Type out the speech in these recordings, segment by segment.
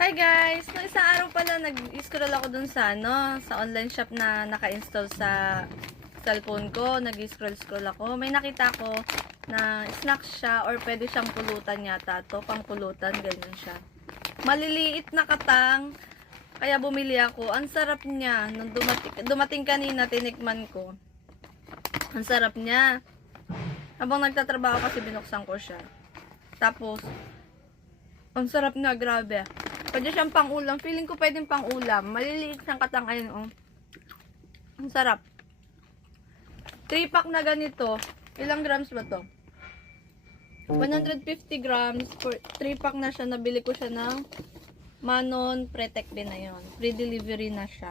Hi guys! Noong isang araw pala, nag-scroll ako dun sa, sa online shop na naka-install sa cellphone ko. Nag-scroll ako. May nakita ko na snack siya or pwede siyang pulutan yata to. Pang pulutan, ganyan siya. Maliliit na katang. Kaya bumili ako. Ang sarap niya. Nung dumating kanina, tinikman ko. Ang sarap niya. Habang nagtatrabaho kasi binuksan ko siya. Tapos, ang sarap na, grabe. Pwede siyang pang-ulam. Feeling ko pwedeng pang-ulam. Maliliit siyang katang, ayun, oh. Ang sarap. 3-pack na ganito. Ilang grams ba to? 150 grams. 3-pack na siya. Nabili ko siya ng Manon Protect din na yun. Free delivery na siya.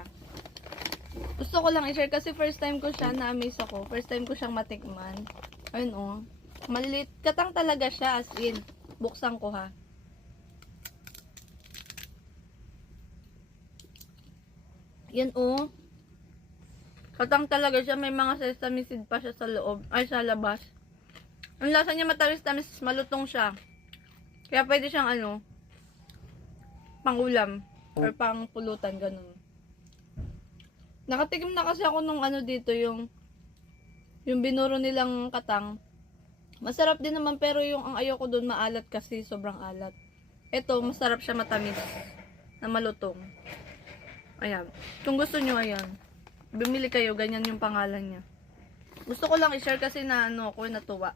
Gusto ko lang i-share kasi first time ko siya. Na-amaze ako. First time ko siyang matikman. Ayun, oh. Maliliit. Katang talaga siya, as in. Buksan ko, ha. Yan, oh. Katang talaga siya. May mga sesame seed pa siya sa loob. Ay, sa labas. Ang lasa niya matamis-tamis. Malutong siya. Kaya pwede siyang, pang-ulam. Or pang-pulutan, ganun. Nakatikim na kasi ako nung dito, yung binuro nilang katang. Masarap din naman, pero yung ang ayoko dun maalat kasi sobrang alat. Ito, masarap siya, matamis. Na malutong. Ayan. Kung gusto nyo, ayan. Bumili kayo, ganyan yung pangalan niya. Gusto ko lang i-share kasi na ako natuwa.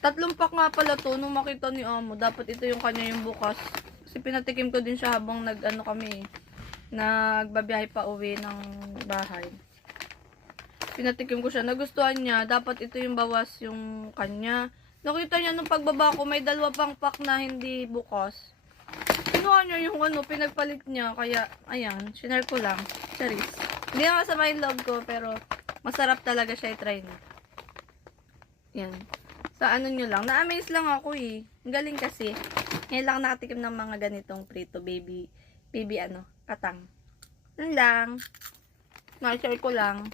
3 pack nga pala to. Nung makita ni Amo, dapat ito yung kanya yung bukas. Kasi pinatikim ko din siya habang kami, nagbabiyahe pa uwi ng bahay. Pinatikim ko siya. Nagustuhan niya. Dapat ito yung bawas yung kanya. Nakita niya nung pagbaba ko, may 2 pang pack na hindi bukas. Kinuha niya yung pinagpalit niya. Kaya, ayan, shinare ko lang. Charis. Hindi na masama yung loob ko, pero masarap talaga siya i-try na. Yan. Sa nyo lang. Na-amaze lang ako eh. Ang galing kasi. Ngayon lang nakatikim ng mga ganitong prito baby katang. Yan lang. Na-share ko lang.